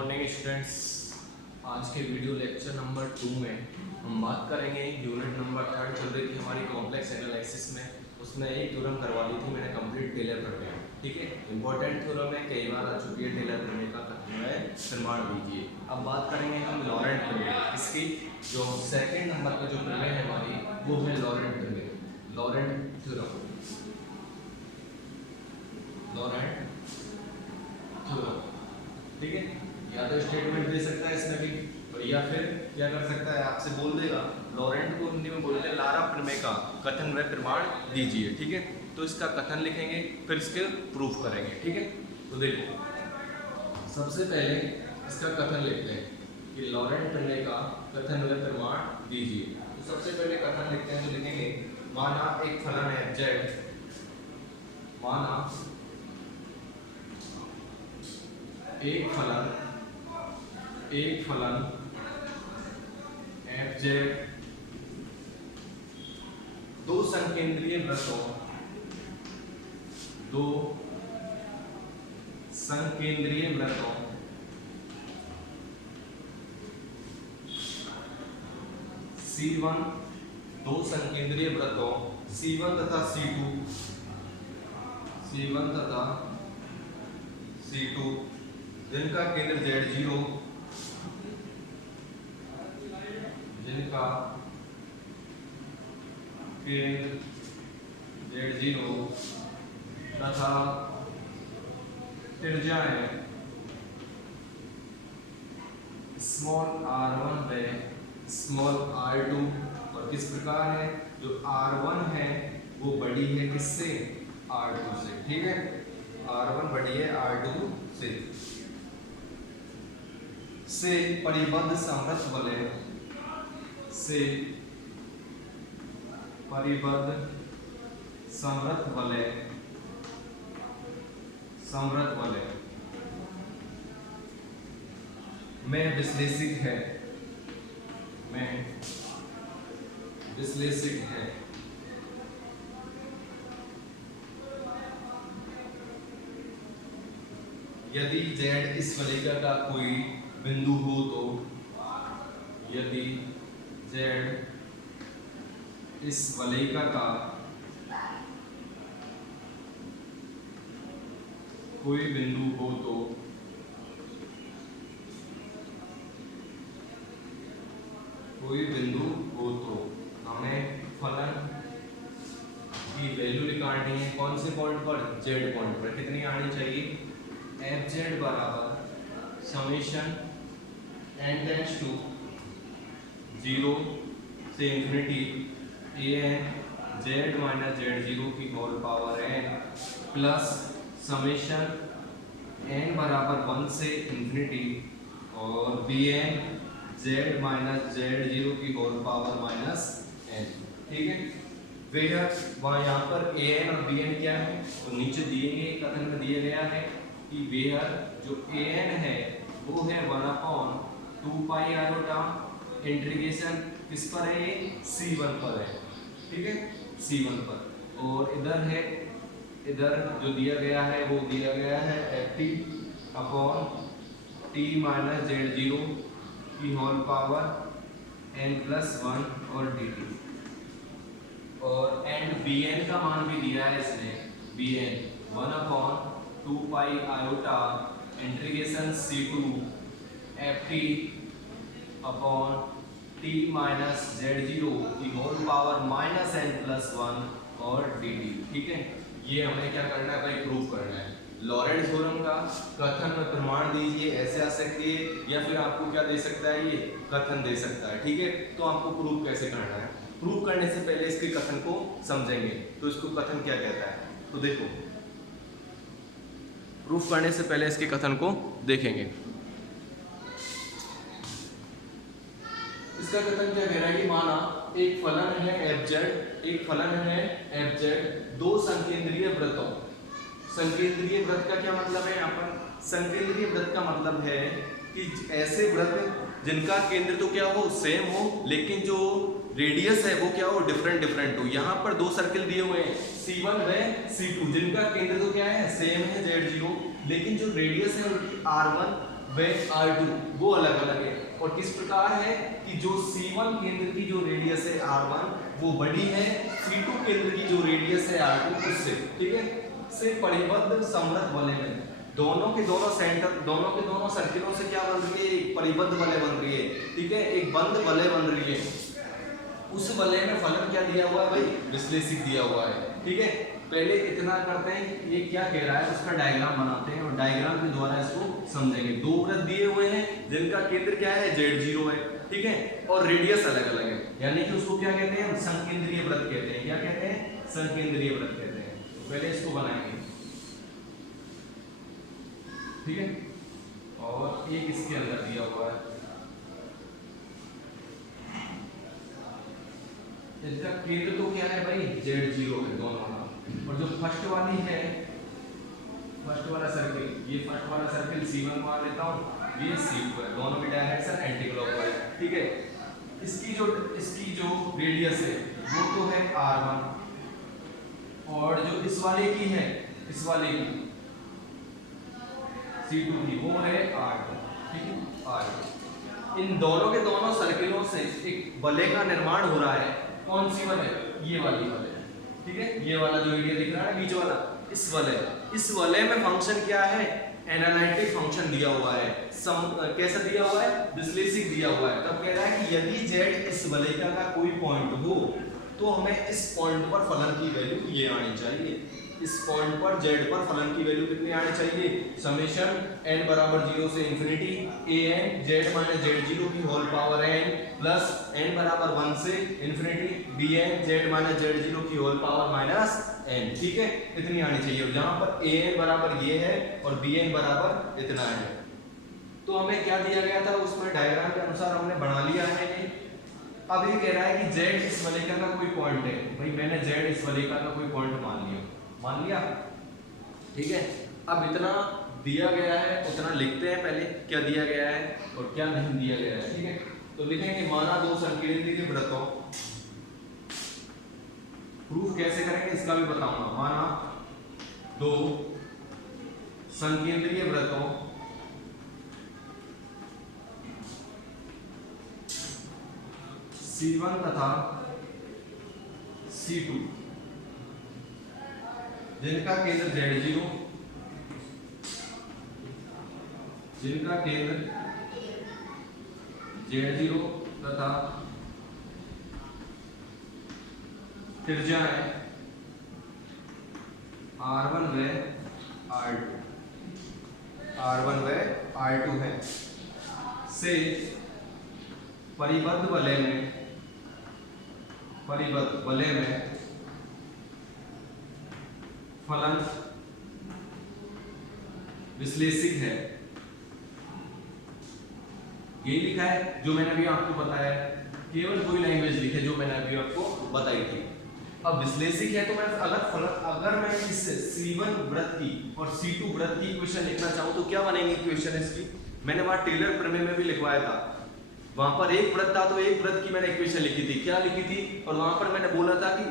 Morning students. आज के video lecture number 2 में हम बात करेंगे यूनिट नंबर 3 चल रही थी हमारी कॉम्प्लेक्स एनालिसिस में। उसमें एक थ्योरम करवा ली थी मैंने कंप्लीट टेलर प्रमेय। ठीक है, इंपॉर्टेंट थ्योरम है, कई बार आ चुकी है टेलर प्रमेय का प्रमाण दीजिए। अब बात करेंगे हम लॉरेंट प्रमेय। इसकी जो सेकेंड नंबर का जो प्रमेय है हमारी वो है लॉरेंट प्रमेय, लॉरेंट थ्योरम, लॉरेंट थ्योरम। ठीक है, या तो स्टेटमेंट दे सकता है इसमें भी, और या फिर क्या कर सकता है, आपसे बोल देगा लॉरेंट को हिंदी में बोलते हैं लारा प्रमेय का कथन व प्रमाण दीजिए। ठीक है, तो इसका कथन लिखेंगे फिर इसके प्रूफ करेंगे। ठीक है, तो देखो सबसे पहले इसका कथन लिखते हैं कि लॉरेंट प्रमेय का कथन व प्रमाण दीजिए। तो सबसे पहले कथन लिखते हैं, तो लिखेंगे माना एक फलन है z, माना एक फलन f z दो संकेंद्रीय वृत्तों C1, दो संकेंद्रीय वृत्तों C1 तथा C2 जिनका केंद्र Z0, जिनका केंद्र Z0 तथा त्रिज्याएं स्मॉल r1 व स्मॉल r2, और किस प्रकार है, जो r1 है वो बड़ी है किससे, r2 से। ठीक है, r1 बड़ी है r2 से परिबद्ध समृद्ध वलय में विश्लेषित है, यदि z इस वलयिका का कोई बिंदु हो तो, यदि z इस वलयिका का कोई बिंदु हो तो हमें फलन की वैल्यू निकालनी है। कौन से पॉइंट पर, z पॉइंट पर। कितनी आनी चाहिए, fz बराबर समेशन n टेंड्स टू 0 से infinity an z minus z0 की whole power n plus summation n बराबर 1 से इंफिनिटी और bn z माइनस z0 की होल पावर माइनस n। ठीक है, वेयर वहाँ यहाँ पर an और bn क्या है, तो नीचे दिए गए कथन में दिया गया है कि वेयर जो an है वो है 1/2 पाई आयोटा इंटीग्रेशन किस पर है, ये C1 पर है। ठीक है, C1 पर, और इधर है, इधर जो दिया गया है वो दिया गया है ft/t माइनस z0 की होल पावर n+1 और dt, और एंड bn का मान भी दिया है इसने, bn 1/2 पाई iota integration C2 ft/t minus z0 की होल पावर -n+1 और dt। ठीक है, ये हमें क्या करना है भाई, प्रूफ करना है। लॉरेंट थ्योरम का कथन में प्रमाण दीजिए, ऐसे आ सकती है, या फिर आपको क्या दे सकता है, ये कथन दे सकता है। ठीक है, तो आपको प्रूफ कैसे करना है, प्रूफ करने से पहले इसके कथन को समझेंगे। तो इसको कथन क्या कहता है, तो देखो प्रूफ करने से पहले इसके कथन को देखेंगे। इसका कथन क्या कह रहा है कि माना एक फलन है fz दो संकेंद्रीय वृत्तों, संकेंद्रीय वृत्त का क्या मतलब है, यहाँ पर संकेंद्रीय वृत्त का मतलब है कि ऐसे वृत्त जिनका केंद्र तो क्या हो, सेम हो, लेकिन जो रेडियस है वो क्या हो, डिफरेंट हो। यहाँ पर दो सर्किल दिए हुए हैं C1 व C2, जिनका केंद्र तो क्या है, सेम है Z0, लेकिन जो रेडियस है उनकी R1 व R2 वो अलग अलग है। और किस प्रकार है कि जो C1 केंद्र की जो रेडियस है R1 वो बड़ी है C2 केंद्र की जो रेडियस है R2 उससे, ठीक है, से परिबद्ध समृद्ध वलय में दोनों के दोनों सेंटर, दोनों के दोनों सर्किलों से क्या बन रही है, एक परिबद्ध वलय बन रही है, ठीक है, एक बंद वलय बन रही है। उस वलय में फलन क्या दिया हुआ है भाई, विश्लेषित दिया हुआ है, ठीक है। पहले इतना करते हैं कि ये क्या कह रहा है, उसका डायग्राम बनाते हैं और डायग्राम के द्वारा इसको समझेंगे। दो वृत्त दिए हुए हैं जिनका केंद्र क्या है, Z0 है, ठीक है, और रेडियस अलग अलग है, यानी कि उसको क्या कहते हैं, हम संकेंद्रीय वृत्त कहते हैं। क्या कहते हैं, संकेंद्रीय वृत्त कहते हैं। तो पहले इसको बनाएंगे, ठीक है, और एक इसके अंदर दिया हुआ है, इसका केंद्र तो क्या है भाई, Z0 है दोनों का। और जो फर्स्ट वाली है, फर्स्ट वाला सर्किल, ये फर्स्ट वाला सर्किल C1 मान लेता हूँ, ये C2 है, दोनों की डायरेक्शन एंटी क्लॉकवाइज, ठीक है। इसकी जो रेडियस है वो तो है R1, और जो इस वाले की है, इस वाले की C2 की वो है R2, ठीक है, R2। इन दोनों के दोनों सर्किलों से एक वलय का निर्माण हो रहा है। कौन सी वलय, ये वाली वलय, ठीक है, ये वाला जो एरिया दिख रहा है बीच वाला, इस वलय में फंक्शन क्या है, एनालिटिक फंक्शन दिया हुआ है। कैसा दिया हुआ है, विश्लेषिक दिया हुआ है। तब कह रहा है कि यदि z इस वलय का कोई पॉइंट हो तो हमें इस पॉइंट पर फलन की वैल्यू ये आनी चाहिए। इस पॉइंट पर z पर फलन की वैल्यू कितनी आनी चाहिए, समेशन n बराबर 0 से infinity an z minus z0 की whole power n plus n बराबर 1 से infinity bn z minus z0 की होल पावर माइनस n, ठीक है, इतनी आनी चाहिए। और जहां पर an बराबर ये है और bn बराबर इतना है, तो हमें क्या दिया गया था, उसमें डायग्राम के अनुसार हमने बना लिया है ये। अब ये कह रहा है कि z इस वलय का कोई पॉइंट है, भाई मैंने z इस वलय का कोई पॉइंट मान लिया, ठीक है। अब इतना दिया गया है, उतना लिखते हैं पहले क्या दिया गया है और क्या नहीं दिया गया है, ठीक है। तो लिखेंगे माना दो संकेंद्रीय वृत्तों, प्रूफ कैसे करेंगे इसका भी बताऊंगा। माना दो संकेंद्रीय वृत्तों C1 तथा C2 जिनका केंद्र Z0, जिनका केंद्र Z0 तथा त्रिज्या है R1 व R2 है, से परिबद्ध वलय में फलन विश्लेषिक है। ये लिखा है जो मैंने अभी आपको बताया, केवल कोई लैंग्वेज लिखे जो मैंने अभी आपको बताई थी। अब विश्लेषिक है तो मैं अगर मैं इस C1 वृत्त की और C2 वृत्त की इक्वेशन लिखना चाहूं तो क्या बनेगी इक्वेशन इसकी, मैंने वहां टेलर प्रमेय में भी लिखवाया था। वहां पर एक वृत्त था तो एक वृत्त की मैंने इक्वेशन लिखी थी, क्या लिखी थी, और वहां पर मैंने बोला था कि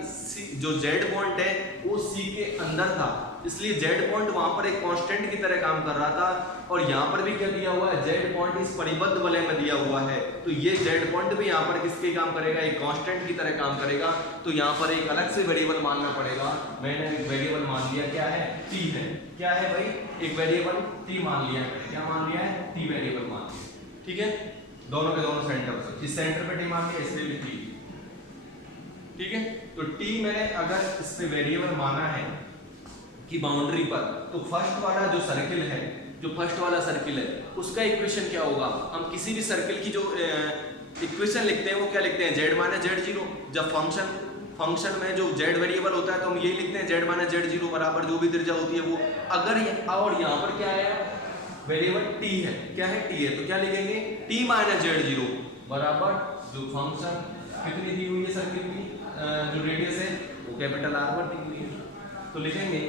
जो Z पॉइंट है वो C के अंदर था, इसलिए Z पॉइंट वहां पर एक कांस्टेंट की तरह काम कर रहा था। और यहाँ पर भी क्या दिया हुआ है, Z पॉइंट इस परिबद्ध वलय में दिया हुआ है, तो ये Z पॉइंट भी यहाँ पर किसके काम करेगा, एक कांस्टेंट की तरह काम करेगा। तो यहाँ पर एक अलग से वेरिएबल मानना पड़ेगा। मैंने एक वेरिएबल मान लिया, क्या है, T है। क्या है भाई, एक वेरिएबल T मान लिया है। क्या मान लिया है, T वेरिएबल मान लिया, ठीक है, दोनों के दोनों सेंटर से। इस सेंटर पे T मान लिया, इसलिए भी T, ठीक है। तो T मैंने अगर इस पे वेरिएबल माना है कि बाउंड्री पर, तो फर्स्ट वाला जो सर्किल है, जो फर्स्ट वाला सर्किल है उसका इक्वेशन क्या होगा, हम किसी भी सर्किल की जो इक्वेशन लिखते हैं वो क्या लिखते हैं, z माइनस z0। जब फंक्शन में जो z वेरिएबल होता है तो हम यही लिखते हैं z माइनस z0 बराबर जो भी त्रिज्या होती है वो। अगर और यहाँ पर क्या है, वेरिएबल t है, क्या है, t है, तो क्या लिखेंगे, t माइनस z0 बराबर जो फंक्शन कितनी दी हुई है सर्किल की, जो रेडियस है वो कैपिटल R1 दी हुई है। तो लिखेंगे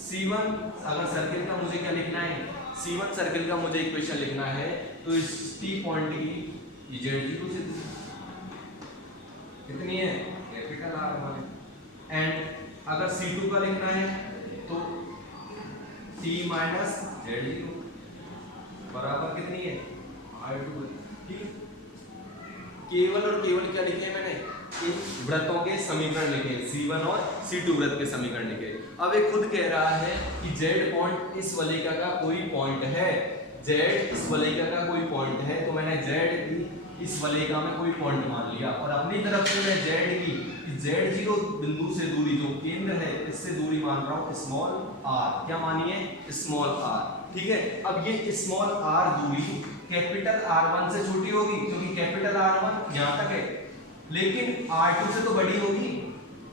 C1, अगर सर्किल का मुझे क्या लिखना है, C1 सर्किल का मुझे इक्वेशन लिखना है तो इस T पॉइंट की Z0 से कितनी है, कैपिटल R1 है। एंड अगर C2 का लिखना है तो टी माइनस जेड जीरो बराबर कितनी है R2 है। ठीक है, केवल और केवल क्या लिखे हैं मैंने, इन वृत्तों के समीकरण लिखे हैं, C1 और C2 वृत्त के समीकरण लिखे। अब ये खुद कह रहा है कि Z पॉइंट इस वलिका का कोई पॉइंट है, Z इस वलिका का कोई पॉइंट है, तो मैंने Z की इस वलिका में कोई पॉइंट मान लिया और अपनी तरफ से मैं Z की Z0 बिंदु से दूरी जो केंद्र है इससे दूरी मान रहा हूं स्मॉल r, क्या मानिए स्मॉल r। ठीक है, अब ये स्मॉल r दूरी कैपिटल R1 से छोटी होगी क्योंकि कैपिटल R1 यहां तक है, लेकिन R2 से तो बड़ी होगी,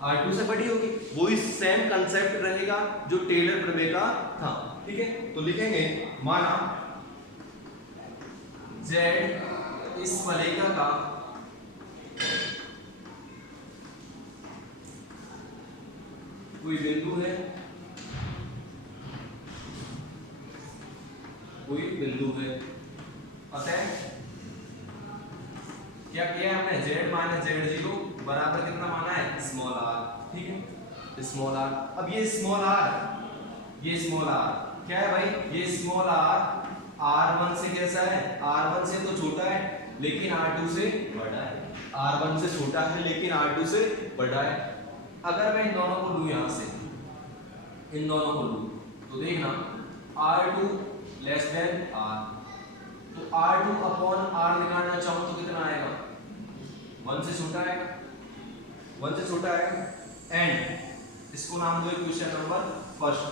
R2 से बड़ी होगी। वही सेम कंसेप्ट रहेगा जो टेलर प्रमेय का था। ठीक है, तो लिखेंगे माना Z इस वलिका का कोई बिंदु है, कोई बिंदु है, अतः क्या किया हमने Z माइनस Z0 बराबर कितना माना है स्मॉल r। ठीक है, स्मॉल r। अब ये स्मॉल r क्या है भाई, ये स्मॉल r R1 से कैसा है, R1 से तो छोटा है लेकिन R2 से बड़ा है, R1 से छोटा है लेकिन R2 से बड़ा है। अगर मैं इन दोनों को लूं, यहां से इन दोनों को लूं तो देखना R2 लेस देन R, तो R2 अपॉन R निकालना चाहूं तो कितना आएगा, 1 से छोटा आएगा, 1 से छोटा आएगा। एंड इसको नाम दो इक्वेशन नंबर फर्स्ट,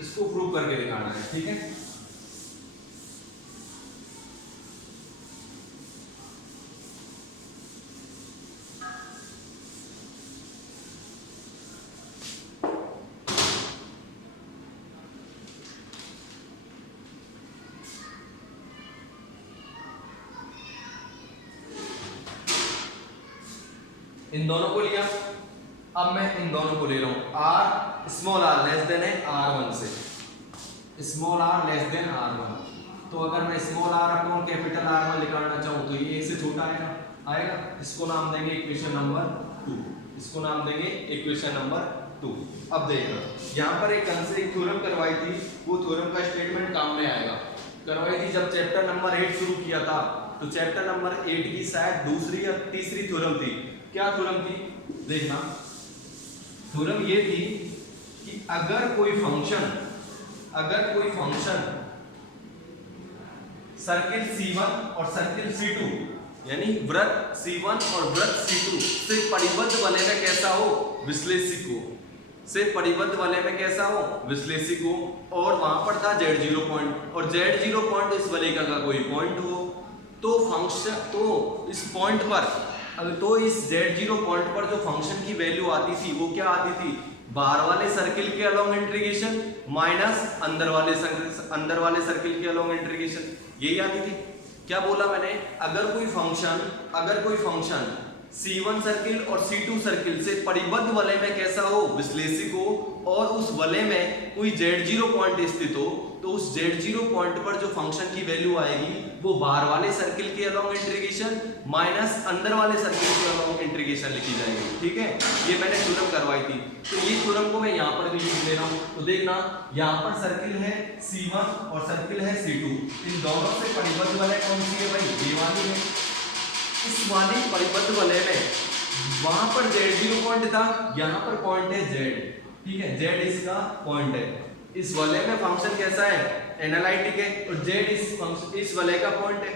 इसको प्रूव करके दिखाना है। ठीक है, इन दोनों को लिया, अब मैं इन दोनों को ले रहा हूं, r small r less than है R1 से, small r less than R1। तो अगर मैं small r upon capital R1 निकालना चाहूं तो ये 1 से छोटा आएगा, इसको नाम देंगे इक्वेशन नंबर 2, इसको नाम देंगे इक्वेशन नंबर 2। अब देखना यहां पर एक थ्योरम करवाई थी, वो थ्योरम का स्टेटमेंट काम में आएगा। करवाई थी जब चैप्टर नंबर 8 शुरू किया था, तो चैप्टर नंबर 8 की शायद दूसरी या तीसरी थ्योरम थी। क्या थ्योरम थी देखना, थ्योरम ये थी कि अगर कोई फंक्शन सर्किल C1 और सर्किल C2 यानी वृत्त C1 और वृत्त C2 से परिबद्ध वलय में कैसा हो, विश्लेषिक हो, से परिबद्ध वलय में कैसा हो, विश्लेषिक हो, और वहां पर था Z0 पॉइंट, और Z0 पॉइंट इस वलिका का कोई पॉइंट हो, तो फंक्शन तो इस पॉइंट पर, तो इस Z0 पॉइंट पर जो फंक्शन की वैल्यू आती थी वो क्या आती थी, बाहर वाले सर्किल के अलोंग इंटीग्रेशन माइनस अंदर वाले सर्किल के अलोंग इंटीग्रेशन, यही आती थी। क्या बोला मैंने, अगर कोई फंक्शन C1 सर्किल और C2 सर्किल से परिबद्ध वलय में कैसा हो, विश्लेषिक हो, और उस वलय में कोई Z0 पॉइंट स्थित हो, तो उस Z0 पॉइंट पर जो फंक्शन की वैल्यू आएगी वो बाहर वाले सर्किल के अलोंग इंटीग्रेशन माइनस अंदर वाले सर्किल के अलोंग इंटीग्रेशन लिखी जाएगी। ठीक है, ये मैंने थ्योरम करवाई थी, तो ये थ्योरम को मैं यहाँ पर भी लिख ले रहा हूँ। तो देखना यहाँ पर सर्किल है C1 और सर्किल है C2, इन दोनों से परिबद्ध वलय कौन सी है भाई, ये वाली है। इस वाली परिबद्ध वलय में वहां पर Z0 पॉइंट था, यहाँ पर पॉइंट है Z। ठीक है, Z इसका पॉइंट है, इस वलय में फंक्शन कैसा है, एनालिटिक है, और Z इस वलय का पॉइंट है।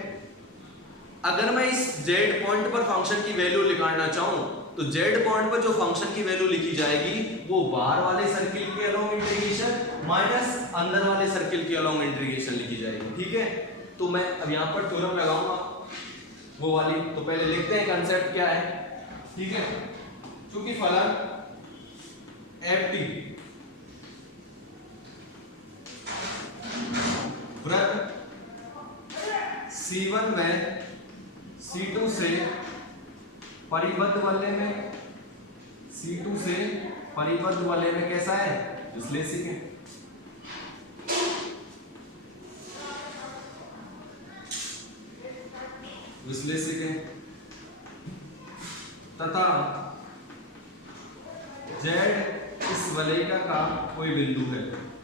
अगर मैं इस Z पॉइंट पर फंक्शन की वैल्यू निकालना चाहूं तो Z पॉइंट पर जो फंक्शन की वैल्यू लिखी जाएगी वो बाहर वाले सर्किल के अलोंग इंटीग्रेशन माइनस अंदर वाले सर्किल के अलोंग इंटीग्रेशन लिखी जाएगी। ठीक है, तो मैं अब यहाँ पर थ्योरम लगाऊंगा वो वाली, तो पहले लिखते हैं कंसेप्ट क्या है। ठीक है, चूंकि फलन FT वृत्त C1 में C2 से परिबद्ध वलय में, C2 से परिबद्ध वलय में कैसा है, विश्लेषिक है। विश्लेषिक है तथा Z इस वलयिका का कोई बिंदु है,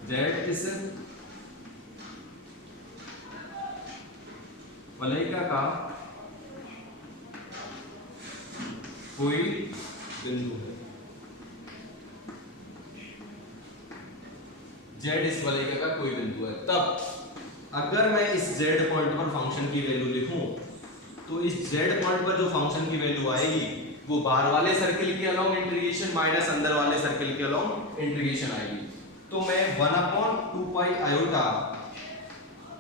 z इस वलयिका का कोई बिंदु है, z इस वलयिका का कोई बिंदु है, तब अगर मैं इस z पॉइंट पर फंक्शन की वैल्यू लिखूं तो इस z पॉइंट पर जो फंक्शन की वैल्यू आएगी वो बाहर वाले सर्किल के अलोंग इंटीग्रेशन माइनस अंदर वाले सर्किल के अलोंग इंटीग्रेशन आएगी। तो मैं 1/2 पाई आयोटा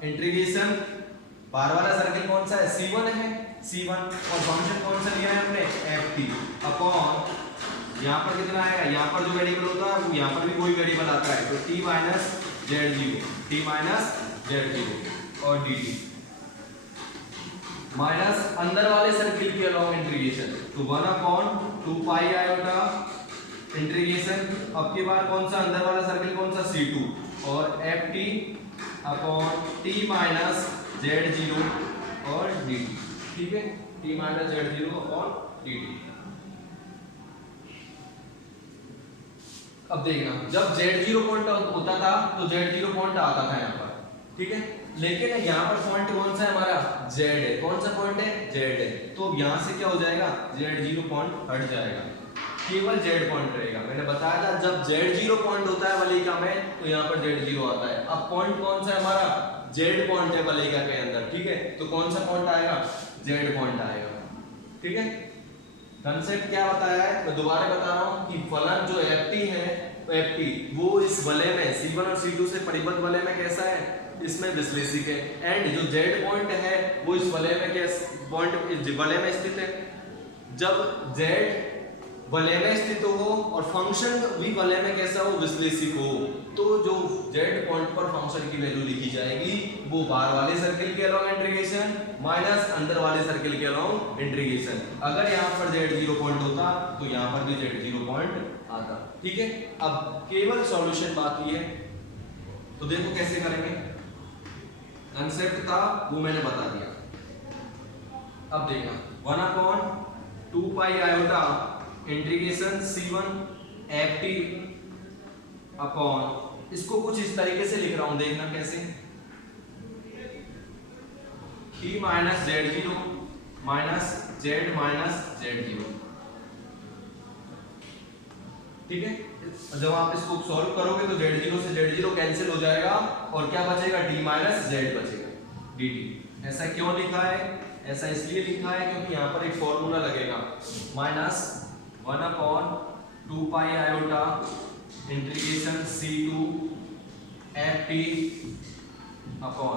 इंटीग्रेशन, बाहर वाला सर्किल कौन सा है, C1 है, C1, और फंक्शन कौन सा लिया है हमने, ft अपॉन यहाँ पर कितना आएगा, यहाँ पर जो वेरिएबल होता है वो यहाँ पर भी वही वेरिएबल आता है, तो t माइनस z0 और dt माइनस अंदर वाले सर्किल के अलोंग इंटीग्रेशन, तो 1/2 पाई आयोटा इंटीग्रेशन, अब की बार कौन सा अंदर वाला सर्किल कौन सा, C2, और ft upon t minus z0 और dt, ठीक है, t minus z0 upon dt। अब देखना जब z0 पॉइंट होता था तो z0 पॉइंट आता था यहाँ पर, ठीक है, लेकिन यहाँ पर पॉइंट कौन सा है हमारा, z है, कौन सा पॉइंट है, z है, तो यहाँ से क्या हो जाएगा, z0 पॉइंट हट जाएगा, केवल z पॉइंट रहेगा। मैंने बताया था जब z0 पॉइंट होता है वलयिका में तो यहाँ पर z0 आता है। अब पॉइंट कौन सा है हमारा, z पॉइंट है वलयिका के अंदर, ठीक है, तो कौन सा पॉइंट आएगा, z पॉइंट आएगा, ठीक है। कंसेप्ट क्या बताया है, मैं दोबारा बता रहा हूँ कि फलन जो ft है, ft वो इस वलय में C1 और C2 से परिबद्ध वलय में कैसा है, इसमें विश्लेषिक है, एंड जो z पॉइंट है वो इस वलय में कैसे पॉइंट इस वलय में स्थित है। जब z वलय में स्थित हो और फंक्शन भी वलय में कैसा हो, विश्लेषिक हो, तो जो z पॉइंट पर फंक्शन की वैल्यू लिखी जाएगी वो बाहर वाले सर्किल के अलोंग इंटीग्रेशन माइनस अंदर वाले सर्किल के अलोंग इंटीग्रेशन। अगर यहाँ पर z0 पॉइंट होता तो यहाँ पर भी z0 पॉइंट आता, ठीक है। अब केवल सॉल्यूशन बाकी है, तो देखो कैसे करेंगे, कंसेप्ट था वो मैंने बता दिया। अब देखना 1/2 पाई iota integration C1 ft upon, इसको कुछ इस तरीके से लिख रहा हूं, देखना कैसे, t minus z0 minus z minus z0, ठीक है। जब आप इसको सॉल्व करोगे तो z0 से z0 कैंसिल हो जाएगा और क्या बचेगा, t माइनस z बचेगा dt। ऐसा क्यों लिखा है, ऐसा इसलिए लिखा है क्योंकि यहाँ पर एक फॉर्मूला लगेगा, माइनस 1/2 पाई iota integration C2 ft upon,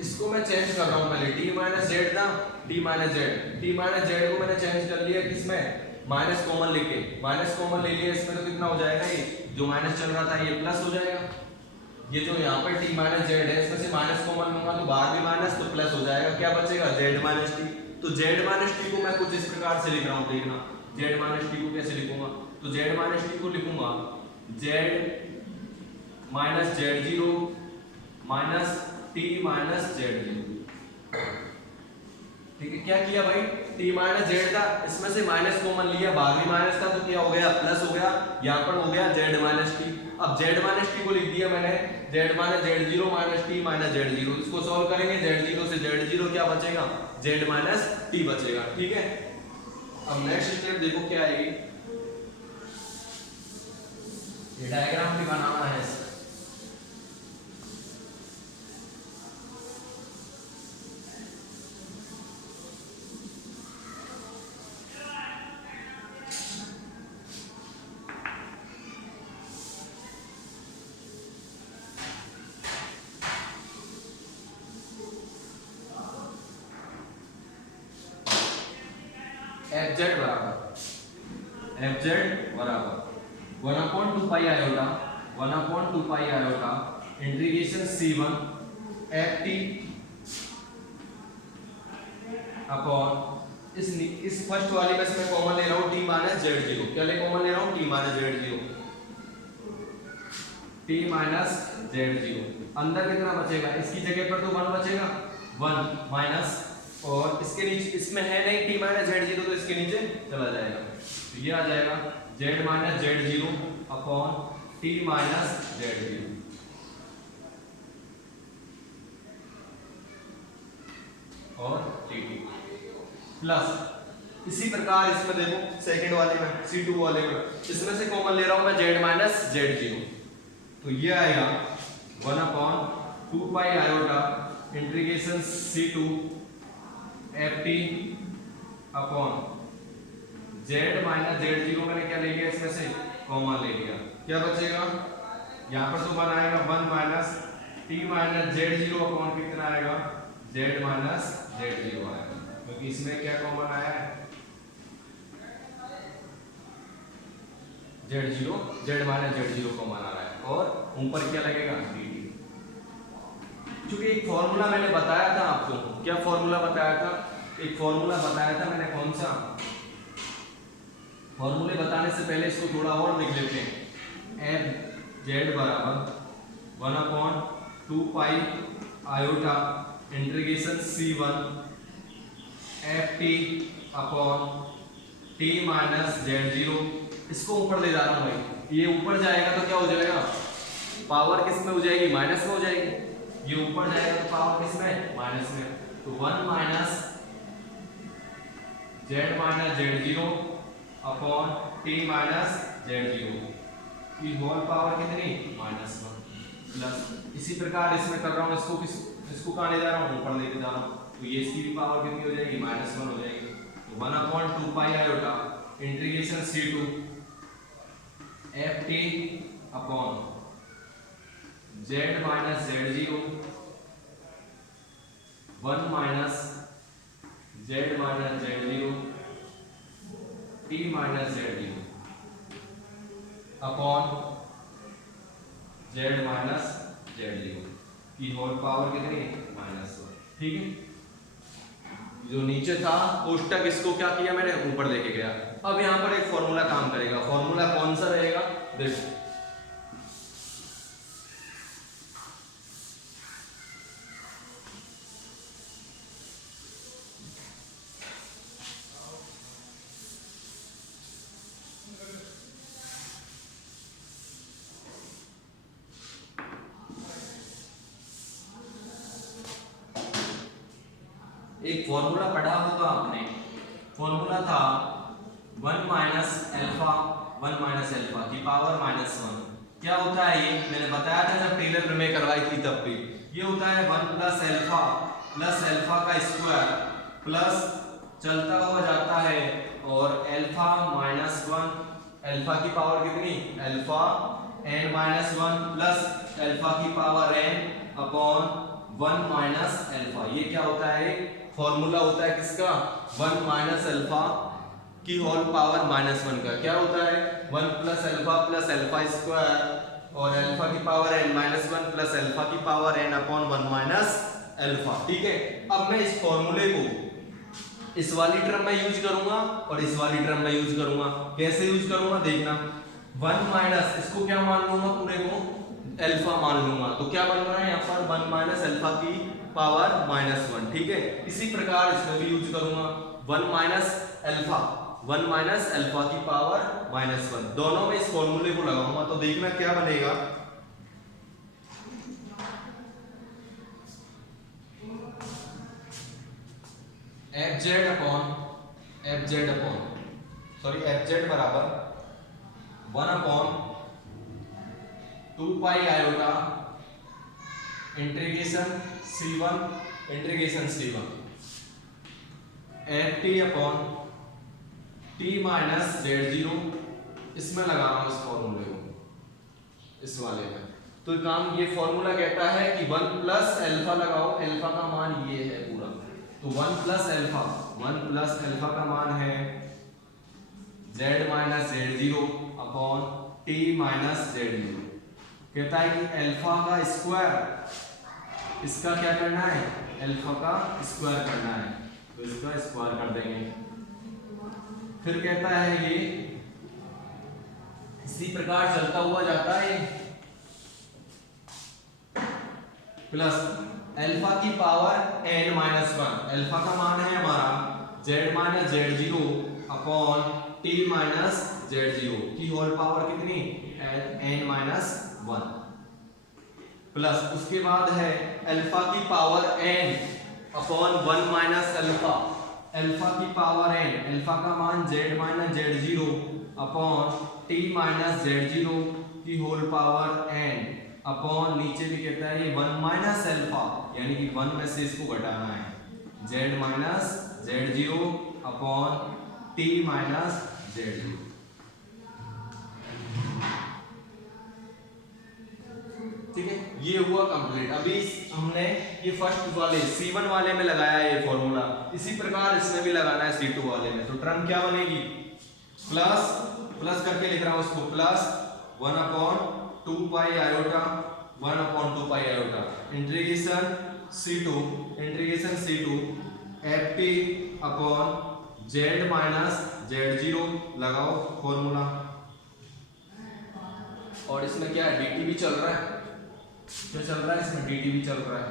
इसको मैं चेंज कर रहा हूँ, पहले t माइनस z था, t माइनस z को मैंने चेंज कर लिया किसमें, माइनस कॉमन लेके, माइनस कॉमन ले लिया, इसमें तो कितना हो जाएगा, ये जो माइनस चल रहा था ये प्लस हो जाएगा, ये जो यहाँ पर t माइनस z है इसमें से माइनस कॉमन लूंगा तो बाहर भी माइनस तो प्लस हो जाएगा, क्या बचेगा, z माइनस t। तो z माइनस t को मैं कुछ इस प्रकार से लिख रहा हूँ, देखना z माइनस t को कैसे लिखूंगा, तो z माइनस t को लिखूंगा z minus z0 minus t minus z0, ठीक है। क्या किया भाई, t माइनस z था, इसमें से माइनस कॉमन लिया, बाहर भी माइनस था तो क्या हो गया, प्लस हो गया, यहाँ पर हो गया z माइनस t। अब z माइनस t को लिख दिया मैंने, z minus z0 minus t minus z0, इसको सॉल्व करेंगे, z0 से z0 क्या बचेगा, z माइनस t बचेगा, ठीक है। अब नेक्स्ट स्टेप देखो क्या आएगी, ये डायग्राम भी बनाना है इसका। fz बराबर 1/2 पाई आयोटा 1/2 पाई iota integration C1 ft upon इस फर्स्ट वाले में से मैं कॉमन ले रहा हूँ t माइनस z0, क्या ले कॉमन ले रहा हूँ, t minus z0, t minus z0, अंदर कितना बचेगा, इसकी जगह पर तो 1 बचेगा, 1 माइनस, और इसके नीचे इसमें है नहीं t माइनस z0 तो इसके नीचे चला जाएगा, तो ये आ जाएगा Z minus Z zero upon T minus Z zero और टी टी प्लस इसी प्रकार इसमें देखो सेकंड वाले में C2 वाले में इसमें से कॉमन ले रहा हूं मैं जेड माइनस जेड जीरो, तो ये आएगा 1/2 पाई iota integration C2 FT upon Z minus Z zero मैंने क्या ले लिया इसमें से कॉमन ले लिया, क्या बचेगा यहाँ पर तो बनाएगा 1 minus T minus Z zero upon कितना आएगा जेड माइनस जेड जीरो आएगा, क्योंकि इसमें क्या कॉमन आया है Z zero, Z minus Z zero common आ रहा है और ऊपर क्या लगेगा डी टी। क्योंकि एक फॉर्मूला मैंने बताया था आपको, क्या फॉर्मूला बताया था, एक फॉर्मूला बताया था मैंने, कौन सा फॉर्मूले बताने से पहले इसको थोड़ा और लिख लेते हैं। एफ जेड बराबर 1/2 पाई iota integration C1 FT upon T minus Z zero, इसको ऊपर ले जा रहा हूं भाई, ये ऊपर जाएगा तो क्या हो जाएगा पावर किस में हो जाएगी माइनस में हो जाएगी, ये ऊपर जाएगा तो पावर किस में माइनस में, तो 1 minus Z minus Z zero upon T minus Z zero की होल पावर कितनी -1 प्लस इसी प्रकार इसमें कर रहा हूं, इसको कहां ले जा रहा हूं ऊपर लेके जा रहा हूं, तो ये इसकी भी पावर कितनी हो जाएगी -1 हो जाएगी, तो 1/2 पाई iota integration C2 FT upon Z minus Z zero 1 minus Z minus Z zero T minus Z zero upon Z minus Z zero की होल पावर कितनी -1, ठीक है। जो नीचे था कोष्टक इसको क्या किया मैंने ऊपर लेके गया। अब यहाँ पर एक फॉर्मूला काम करेगा, फॉर्मूला कौन सा रहेगा देखो, एक फॉर्मूला पढ़ा होगा आपने, फॉर्मूला था 1 माइनस अल्फा की पावर -1। क्या होता है ये मैंने बताया था जब टेलर प्रमेय करवाई थी तब भी, ये होता है 1 प्लस अल्फा का स्क्वायर प्लस चलता हुआ जाता है और अल्फा -1 अल्फा की पावर कितनी अल्फा n-1 प्लस अल्फा की power n upon 1 minus alpha. ये क्या होता है फॉर्मूला होता है किसका 1 माइनस अल्फा की होल पावर -1 का, क्या होता है 1 प्लस अल्फा स्क्वायर और अल्फा की पावर n-1 प्लस अल्फा की power n upon 1 minus alpha, ठीक है। अब मैं इस फॉर्मूले को इस वाली टर्म में यूज करूंगा और इस वाली टर्म में यूज करूंगा, कैसे यूज करूंगा देखना, 1 माइनस इसको क्या मान लूंगा पूरे को अल्फा मान लूंगा, तो क्या बन रहा है यहाँ पर 1 माइनस अल्फा की पावर -1, ठीक है। इसी प्रकार इसमें भी यूज करूंगा 1 माइनस अल्फा की पावर -1, दोनों में इस फॉर्मूले को लगाऊंगा तो देखना क्या बनेगा, एफ जेड बराबर 1/2 पाई iota integration C1 F T upon T minus Z zero, इसमें लगा रहा हूं इस फॉर्मूले को इस वाले में, तो काम ये फॉर्मूला कहता है कि 1 प्लस अल्फा लगाओ, अल्फा का मान ये है पूरा, तो 1 प्लस अल्फा का मान है z minus Z zero upon T minus Z zero, कहता है कि अल्फा का स्क्वायर इसका क्या करना है अल्फा का स्क्वायर करना है, तो इसका स्क्वायर कर देंगे, फिर कहता है ये इसी प्रकार चलता हुआ जाता है प्लस अल्फा की पावर n-1, अल्फा का मान है हमारा z minus Z zero upon T minus z0 की होल पावर कितनी n माइनस 1 प्लस उसके बाद है अल्फा की power n upon 1 minus alpha, alpha की पावर n, अल्फा का मान z minus z0 upon t minus z0 की होल पावर n अपॉन नीचे भी कहता है ये 1 माइनस अल्फा, यानी कि 1 में से इसको घटाना है, z minus z0 upon t minus z0। ठीक है, ये हुआ कंप्लीट। अभी हमने ये फर्स्ट वाले C1 वाले में लगाया है ये फॉर्मूला, इसी प्रकार इसमें भी लगाना है C2 वाले में। तो टर्म क्या बनेगी, प्लस प्लस करके लिख रहा हूं उसको, plus 1 upon 2 pi iota 1 upon 2 pi iota integration C2 FT upon Z minus Z0 लगाओ फॉर्मूला। और इसमें क्या है, dt भी चल रहा है, जो चल रहा है इसमें dt भी चल रहा है।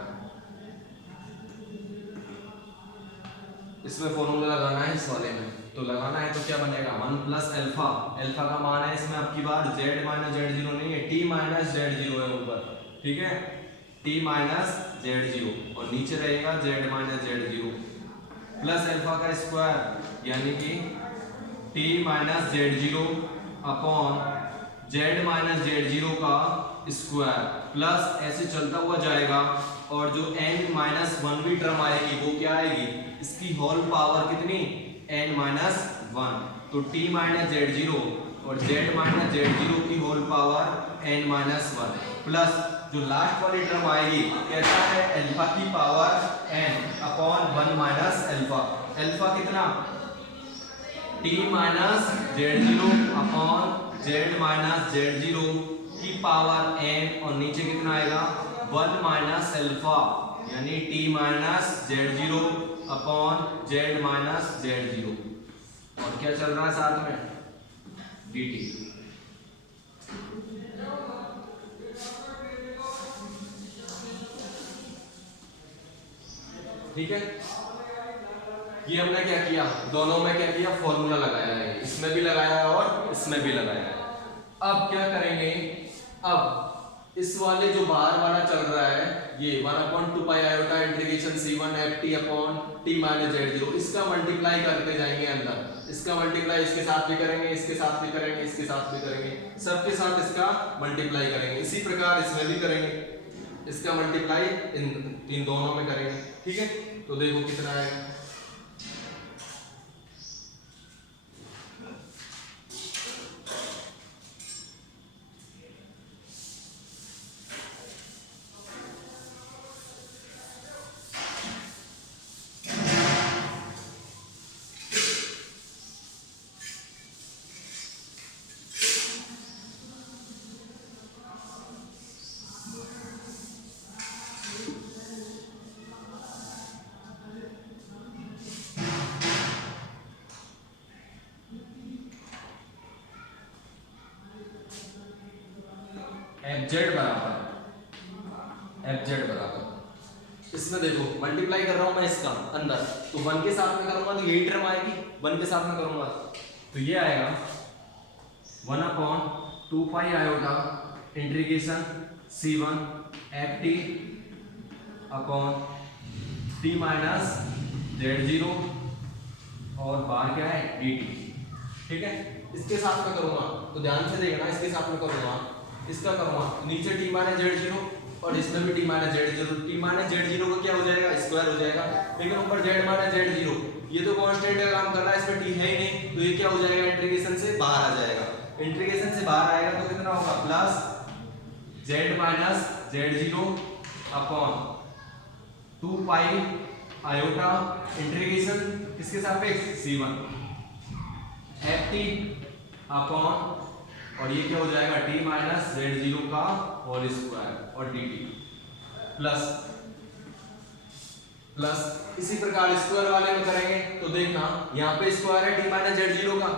इसमें फॉर्मूला लगाना है इस वाले में, तो लगाना है तो क्या बनेगा 1 प्लस अल्फा, अल्फा का मान है इसमें अब की बार z माइनस z0 नहीं है, t माइनस z0 है ऊपर, ठीक है, t माइनस z0 और नीचे रहेगा z minus z0 plus alpha का स्क्वायर यानी कि t minus z0 upon z minus z0 का स्क्वायर प्लस ऐसे चलता हुआ जाएगा और जो n माइनस 1 भी टर्म आएगी वो क्या आएगी, इसकी होल पावर कितनी n माइनस 1, तो t माइनस z0 और z माइनस z0 की whole power n minus 1 plus जो लास्ट वाली टर्म आएगी कहता है अल्फा की power n upon 1 minus alpha, alpha कितना t minus z0 upon z minus z0 की पावर n और नीचे कितना आएगा 1 माइनस अल्फा यानी t minus z0 upon z minus z0 और क्या चल रहा है साथ में dt। ठीक है, ये हमने क्या किया, दोनों में क्या किया, फॉर्मूला लगाया है, इसमें भी लगाया है और इसमें भी लगाया है। अब क्या करेंगे, अब इस वाले जो बाहर वाला चल रहा है ये 1/2 पाई iota integration C1 FT upon t minus z0, इसका मल्टीप्लाई करते जाएंगे अंदर, इसका मल्टीप्लाई इसके साथ भी करेंगे, इसके साथ भी करेंगे, इसके साथ भी करेंगे, सबके साथ इसका मल्टीप्लाई करेंगे, इसी प्रकार इसमें भी करेंगे, इसका मल्टीप्लाई इन दोनों में करेंगे। ठीक है, तो देखो कितना आएगा, fz बराबर इसमें देखो मल्टीप्लाई कर रहा हूं मैं इसका अंदर, तो 1 के साथ में करूंगा तो यही टर्म आएगी, 1 के साथ में करूंगा तो ये आएगा 1/2 पाई iota integration C1 FT upon t minus z0 और बाहर क्या है dt। ठीक है, इसके साथ में करूंगा तो ध्यान से देखना, इसके साथ में करूंगा, इसका करूंगा नीचे t माइनस z0 और इसमें भी t minus z0, t minus z0 का क्या हो जाएगा, स्क्वायर हो जाएगा, लेकिन ऊपर z माइनस z0 ये तो कांस्टेंट का काम कर रहा है, इसमें t है ही नहीं, तो ये क्या हो जाएगा, इंटीग्रेशन से बाहर आ जाएगा, इंटीग्रेशन से बाहर आएगा तो कितना होगा, plus z minus z0 upon 2 pi iota integration किसके सापेक्ष C1 FT अपॉन और ये क्या हो जाएगा t माइनस z0 का होल स्क्वायर और dt प्लस प्लस इसी प्रकार स्क्वायर वाले में करेंगे तो देखना यहाँ पे स्क्वायर है t माइनस z0 का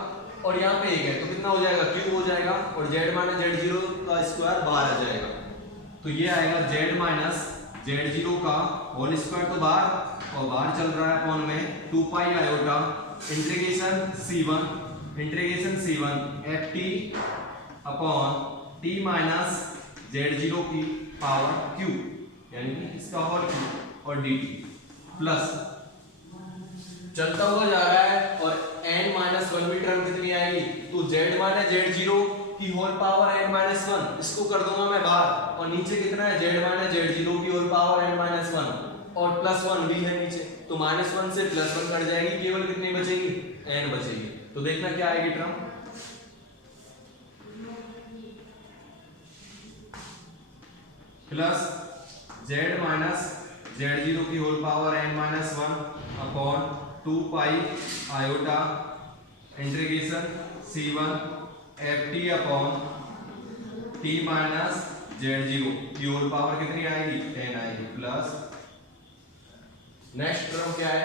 और यहाँ पे 1 है तो कितना हो जाएगा, क्यूब हो जाएगा और z माइनस z0 का स्क्वायर बाहर आ जाएगा, तो ये आएगा z माइनस z0 का होल स्क्वायर तो बाहर और बाहर चल रहा है अपॉन में 2 pi iota integration C1 integration C1 F T upon T minus Z0 की पावर Q, यानी कि इसका होल Q और dt प्लस चलता हुआ जा रहा है और n-1 भी टर्म कितनी आएगी, तो z माइनस z0 की होल पावर n-1, इसको कर दूंगा मैं बाहर, और नीचे कितना है z माइनस z0 की होल पावर n-1 और +1 भी है नीचे, तो -1 से +1 कट जाएगी, केवल कितनी बचेगी, n बचेगी। तो देखना क्या आएगी term, plus z minus z0 की whole power n-1 upon 2 pi iota integration C1 ft upon t minus z0 की होल पावर कितनी आएगी, 10 आएगी, प्लस नेक्स्ट टर्म क्या है,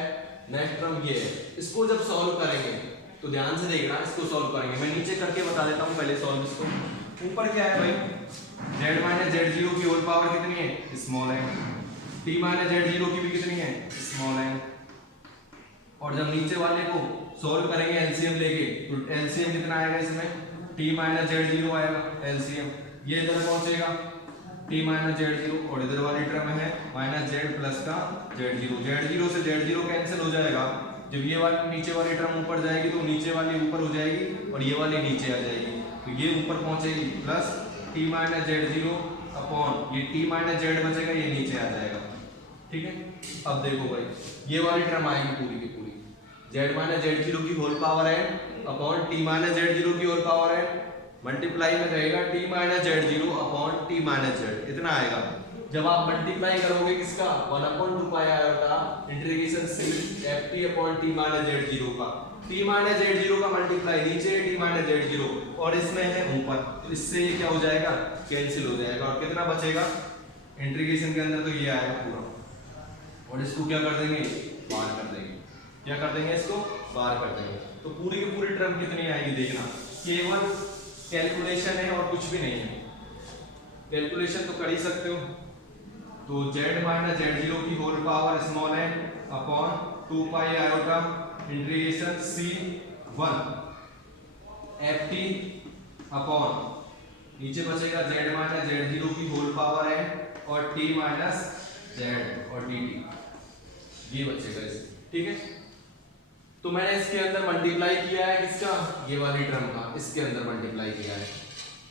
नेक्स्ट टर्म ये है। इसको जब सॉल्व करेंगे तो ध्यान से देखना, इसको सॉल्व करेंगे, मैं नीचे करके बता देता हूँ पहले सॉल्व इसको। ऊपर क्या है भाई, z माइनस z0 की होल पावर कितनी है, स्मॉल है, t माइनस z0 की भी कितनी है, स्मॉल है, और जब नीचे वाले को सॉल्व करेंगे एलसीएम लेके, तो एलसीएम कितना आएगा इसमें, t माइनस z0 आएगा एलसीएम, ये इधर पहुंचेगा t माइनस z0, और इधर वाली टर्म है माइनस z प्लस का z0, z0 से z0 कैंसिल हो जाएगा, जब ये वाली नीचे वाली टर्म ऊपर जाएगी तो नीचे वाली ऊपर हो जाएगी और ये वाली नीचे आ जाएगी, तो ये ऊपर पहुंचेगी, plus t minus z0 upon ये t माइनस z बचेगा, ये नीचे आ जाएगा, ठीक है। अब देखो भाई, ये वाली टर्म आएगी पूरी की पूरी, z माइनस z0 की होल पावर है अपॉन t माइनस z0 की होल पावर है, मल्टीप्लाई में रहेगा t minus z0 upon t minus z, इतना आएगा। जब आप मल्टीप्लाई करोगे किसका, 1/2 पाई iota integration c ft upon t minus z0 का, t माइनस z0 का मल्टीप्लाई नीचे t माइनस z0 और इसमें है ऊपर, तो इससे ये क्या हो जाएगा, कैंसिल हो जाएगा, और कितना बचेगा इंटीग्रेशन के अंदर, तो ये आएगा पूरा, और इसको क्या कर देंगे, बाहर कर देंगे, क्या कर देंगे, इसको बाहर कर देंगे, तो पूरी की पूरी टर्म कितनी आएगी देखना, केवल कैलकुलेशन है और कुछ भी नहीं है, कैलकुलेशन तो कर ही सकते हो, तो z माइनस z0 की होल पावर स्मॉल है upon 2 pi iota integration C1 ft upon नीचे बचेगा z माइनस z0 की होल पावर है और t माइनस z और dt, ये बचेगा इस, ठीक है। तो मैंने इसके अंदर मल्टीप्लाई किया है किसका, ये वाली टर्म का, इसके अंदर मल्टीप्लाई किया है,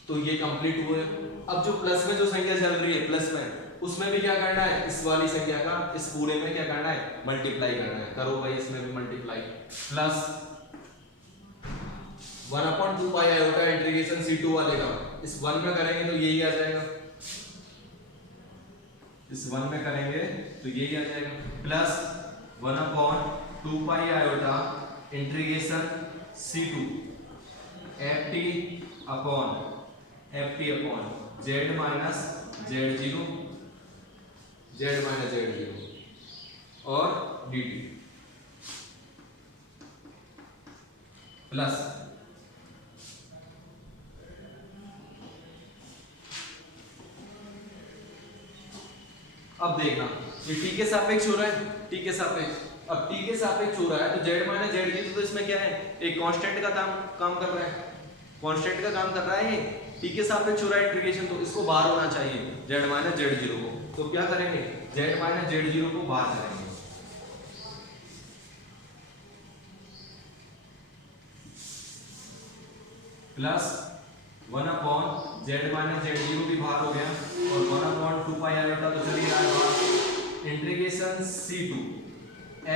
तो ये कंप्लीट हुए। अब जो प्लस में जो संख्या चल रही है प्लस में, उसमें भी क्या करना है, इस वाली संख्या का इस पूरे में क्या करना है, मल्टीप्लाई करना है, करो भाई इसमें भी मल्टीप्लाई, प्लस 1/2 पाई आयोटा इंटीग्रेशन C2 वाले का, इस 1 में करेंगे तो यही आ जाएगा, इस 1 में करेंगे तो यही आ जाएगा, प्लस 1/2 पाई iota integration C2 ft upon z minus z0 और dt, प्लस अब देखना ये t के सापेक्ष हो रहा है, t के सापेक्ष, अब t के सापेक्ष हो रहा है तो z माइनस z0, तो इसमें क्या है, एक कांस्टेंट का काम कर रहा है, कांस्टेंट का काम कर रहा है, ये t के सापेक्ष हो रहा है इंटीग्रेशन, तो इसको बाहर होना चाहिए z माइनस z0 को, तो क्या करेंगे, z माइनस z0 को बाहर करेंगे, प्लस 1/z माइनस z0 भी बाहर हो गया, और 1/2 पाई आयोटा तो चलिए रहा है बाहर, इंटीग्रेशन C2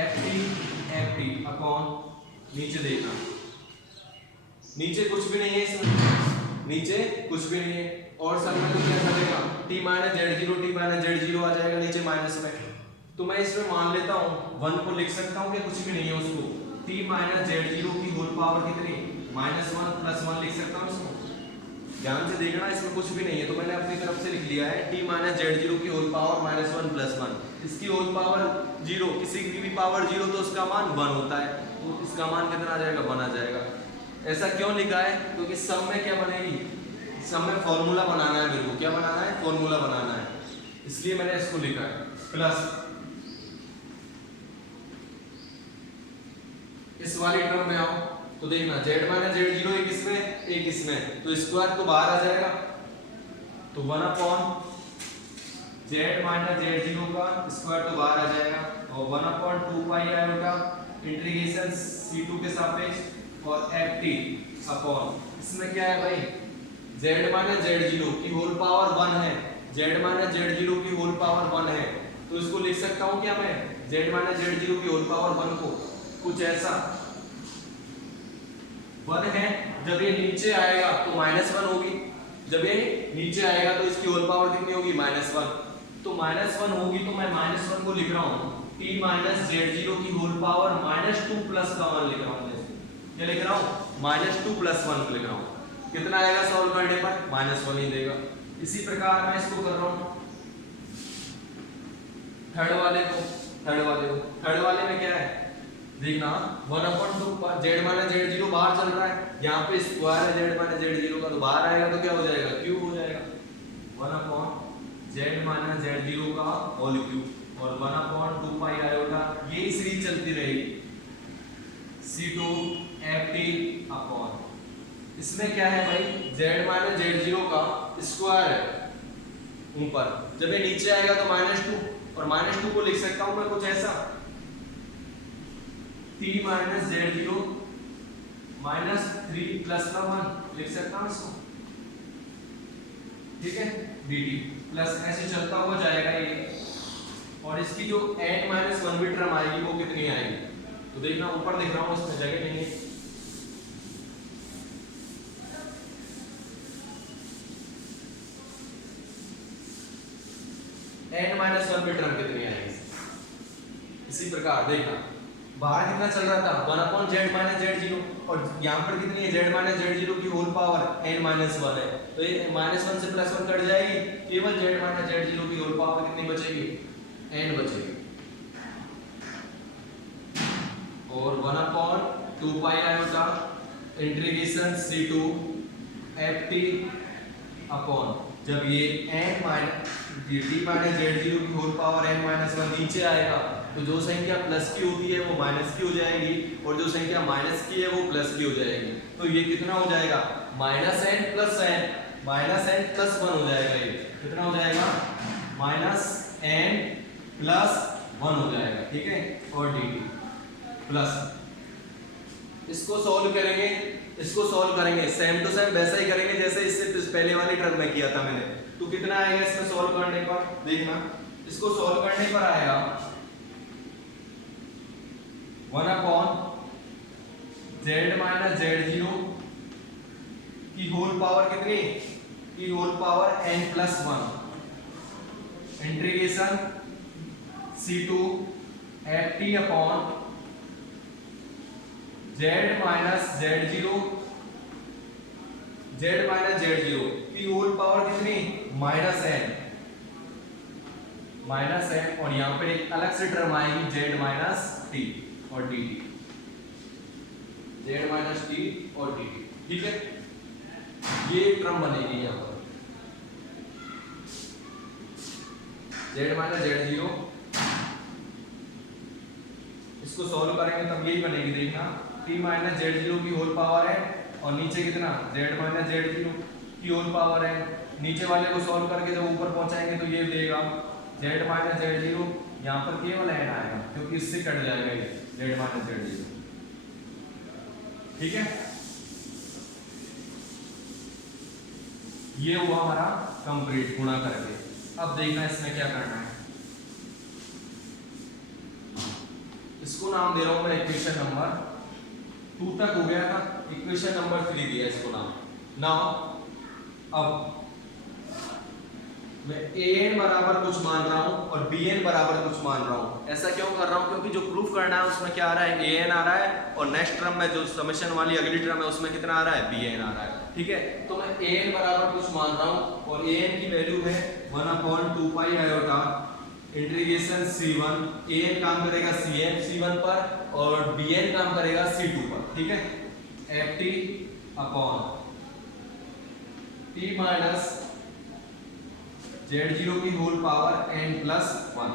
ft अपॉन नीचे देखना, नीचे कुछ भी नहीं है इसमें, नीचे कुछ भी नहीं है, और सब में तो क्या करेगा, t माइनस z0 आ जाएगा नीचे माइनस में, तो मैं इसमें मान लेता हूँ 1 को लिख सकता हूँ कि कुछ भी नहीं है उसको, t माइनस z0 की होल पावर कितनी, -1 + 1 लिख सकता हूँ इसको, ध्यान से देखना इसमें कुछ भी नहीं है, तो मैंने अपनी तरफ से लिख लिया है t माइनस z0 की होल पावर -1 + 1, इसकी होल पावर 0, किसी की भी पावर 0 तो उसका मान 1 होता है, तो इसका मान कितना आ जाएगा, 1 आ जाएगा। ऐसा क्यों लिखा है, क्योंकि सम में क्या बनेगी, सम में फॉर्मूला बनाना है मेरे को, क्या बनाना है, फॉर्मूला बनाना है, इसलिए मैंने इसको लिखा है, प्लस इस वाली टर्म में आओ, तो देखना z माइनस जेड जीरो एक इसमें एक इसमें, तो स्क्वायर तो बाहर आ जाएगा, तो 1/z माइनस जेड जीरो का स्क्वायर तो बाहर आ जाएगा, और 1/2 पाई आयोटा इंटीग्रेशन c2 के सापेक्ष और ft अपॉन, इसमें क्या है भाई, z माइनस जेड जीरो की होल पावर 1 है, z माइनस जेड जीरो की होल पावर 1 है, तो इसको लिख सकता हूं क्या मैं, z माइनस जेड जीरो की होल पावर 1 को कुछ ऐसा 1 है, जब ये नीचे आएगा तो -1 होगी, जब ये नीचे आएगा तो इसकी होल पावर कितनी होगी, -1, तो -1 होगी, तो मैं -1 को लिख रहा हूं t माइनस जेड जीरो की होल पावर -2 प्लस का 1 लिख रहा हूं, क्या लिख रहा हूं, -2 प्लस 1 लिख रहा हूं, कितना आएगा सॉल्व करने पर, -1 ही देगा। इसी प्रकार मैं इसको कर रहा हूं थर्ड वाले में क्या है, देखना 1/2 जेड माइनस जेड जीरो बाहर चल रहा है, यहाँ पे स्क्वायर है जेड माइनस जेड जीरो का, तो बाहर आएगा तो क्या हो जाएगा, क्यूब हो जाएगा, 1/z माइनस जेड जीरो का होल क्यूब, और 1/2 पाई आयोटा, यही सीरीज चलती रहेगी, c2 ft अपॉन, इसमें क्या है भाई, z माइनस जेड जीरो का स्क्वायर है ऊपर, जब ये नीचे आएगा तो -2, और -2 को लिख सकता हूं मैं कुछ ऐसा, t minus Z zero -3 plus का 1 लिख सकता हूं इसको, ठीक है, dt प्लस ऐसे चलता हुआ जाएगा ये, और इसकी जो n-1 भी टर्म आएगी वो कितनी आएगी, तो देखना ऊपर दिख रहा हूं, इसमें जगह नहीं है, n-1 भी टर्म कितनी आएगी, इसी प्रकार देखना बाहर कितना चल रहा था, 1/z माइनस जेड जीरो, और यहाँ पर कितनी है, z माइनस जेड जीरो की होल पावर n-1 है, तो ये -1 से +1 कट जाएगी, केवल z माइनस जेड जीरो की होल पावर कितनी बचेगी, n बचेगी, और 1/2 पाई iota integration c2 ft upon, जब ये n minus t minus Z zero की होल पावर n-1 नीचे आएगा, तो जो संख्या प्लस की होती है वो माइनस की हो जाएगी, और जो संख्या माइनस की है वो प्लस की हो जाएगी, तो ये कितना हो जाएगा, -n प्लस +1 हो जाएगा, ये कितना हो जाएगा, -n प्लस 1 हो जाएगा, ठीक है, और dt प्लस, इसको सॉल्व करेंगे सेम टू सेम वैसा ही करेंगे जैसे इससे पहले वाली टर्म में किया था मैंने, तो कितना आएगा इसमें सॉल्व करने पर, देखना इसको सॉल्व करने पर आएगा 1/z माइनस जेड जीरो की होल पावर कितनी, की whole power n+1 integration c2 ft upon z minus Z zero की होल पावर कितनी, -n, और यहाँ पर एक अलग से टर्म आएगी z माइनस t और dt, z माइनस t और dt, ठीक है, ये टर्म बनेगी यहाँ पर z माइनस जेड जीरो, इसको सॉल्व करेंगे तब यही बनेगी, देखना t माइनस जेड जीरो की होल पावर है, और नीचे कितना, z माइनस जेड जीरो की होल पावर है, नीचे वाले को सॉल्व करके जब ऊपर पहुंचाएंगे तो ये देगा z माइनस जेड जीरो, यहाँ पर केवल n आएगा क्योंकि इससे कट जाएगा ये z माइनस जेड जीरो, ठीक है, ये हुआ हमारा कंप्लीट गुणा करके। अब देखना इसमें क्या करना है, इसको नाम दे रहा हूं मैं इक्वेशन नंबर 2 तक हो गया था, इक्वेशन नंबर 3 दिया इसको नाम। नाउ अब मैं an बराबर कुछ मान रहा हूं और bn बराबर कुछ मान रहा हूं। ऐसा क्यों कर रहा हूं, क्योंकि जो प्रूफ करना है उसमें क्या आ रहा है, an आ रहा है, और नेक्स्ट टर्म में जो समेशन वाली अगली टर्म है उसमें कितना आ रहा है, bn आ रहा है, ठीक है। तो मैं an बराबर कुछ मान रहा हूं और an की वैल्यू है 1/2 पाई आयोटा इंटीग्रेशन c1, an काम करेगा c1 पर और bn काम करेगा c2 पर, ठीक है, ft upon t minus z0 की होल पावर n+1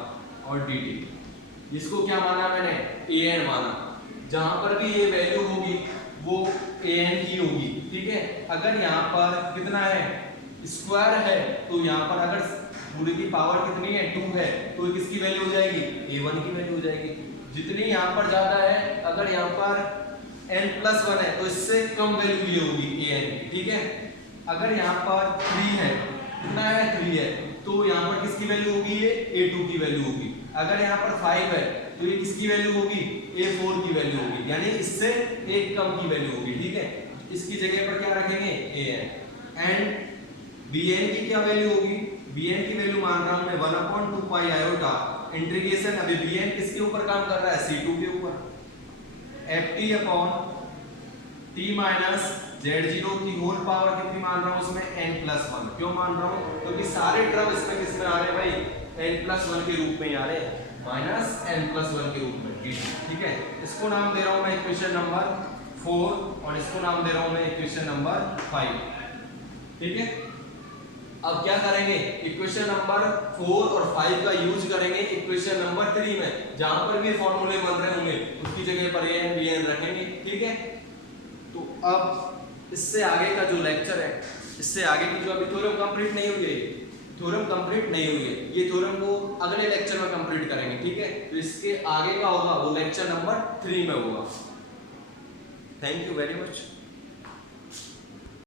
और dt। इसको क्या माना मैंने, an माना। जहां पर भी ये वैल्यू होगी वो an की होगी, ठीक है। अगर यहाँ पर कितना है, स्क्वायर है, तो यहाँ पर अगर पूरी की पावर कितनी है 2 है, तो ये किसकी वैल्यू हो जाएगी, a1 की वैल्यू हो जाएगी। जितनी यहाँ पर ज्यादा है, अगर यहाँ पर n+1 है तो इससे कम वैल्यू ये होगी an की, ठीक है। अगर यहाँ पर 3 है, कितना है 3 है, तो यहाँ पर किसकी वैल्यू होगी, ये a2 की वैल्यू होगी। अगर यहाँ पर 5 है तो ये किसकी वैल्यू होगी, a4 की वैल्यू होगी, यानी इससे एक कम की वैल्यू होगी, ठीक है। इसकी जगह पर क्या रखेंगे, an। एंड bn की क्या वैल्यू होगी, bn की वैल्यू मान रहा हूं मैं 1/2 पाई आयोटा इंटीग्रेशन, अभी bn किसके ऊपर काम कर रहा है, c2 के ऊपर, ft upon t minus z0 की होल पावर कितनी मान रहा हूं उसमें, n+1। क्यों मान रहा हूं, क्योंकि सारे टर्म इसमें किसमें आ रहे हैं भाई, n+1 के रूप में आ रहे हैं, माइनस n+1 के रूप में, ठीक है। इसको नाम दे रहा हूं मैं इक्वेशन नंबर 4 और इसको नाम दे रहा हूं मैं इक्वेशन नंबर 5, ठीक है। अब क्या करेंगे, इक्वेशन नंबर 4 और 5 का यूज करेंगे इक्वेशन नंबर 3 में, जहां पर भी फॉर्मूले बन रहे होंगे उसकी जगह पर an bn रखेंगे, ठीक है। तो अब इससे आगे का जो लेक्चर है, इससे आगे की जो अभी थ्योरम कंप्लीट नहीं हुई है, थ्योरम कंप्लीट नहीं हुई है, ये थ्योरम को अगले लेक्चर में कंप्लीट करेंगे, ठीक है। तो इसके आगे का होगा वो लेक्चर नंबर 3 में होगा। Thank you very much.